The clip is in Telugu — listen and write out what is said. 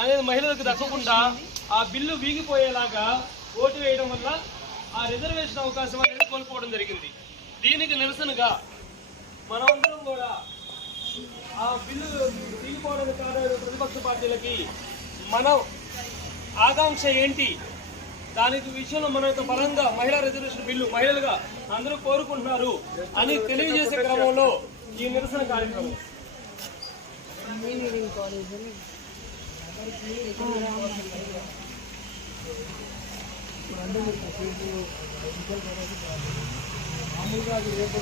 అనేది మహిళలకు దక్కకుండా ఆ బిల్లు వీగిపోయేలాగా ఓటు వేయడం వల్ల ఆ రిజర్వేషన్ అవకాశం అనేది కోల్పోవడం జరిగింది. దీనికి నిరసనగా మనమందరం కూడా ఆ బిల్లు వీగిపోవడానికి కారణమైన ప్రతిపక్ష పార్టీలకి మనం ఆకాంక్ష ఏంటి, దానికి విషయంలో మన యొక్క బలంగా మహిళా రిజర్వేషన్ బిల్లు మహిళలుగా అందరూ కోరుకుంటున్నారు అని తెలియజేసే క్రమంలో ఈ నిరసన కార్యక్రమం. మామూలుగా అది రేపు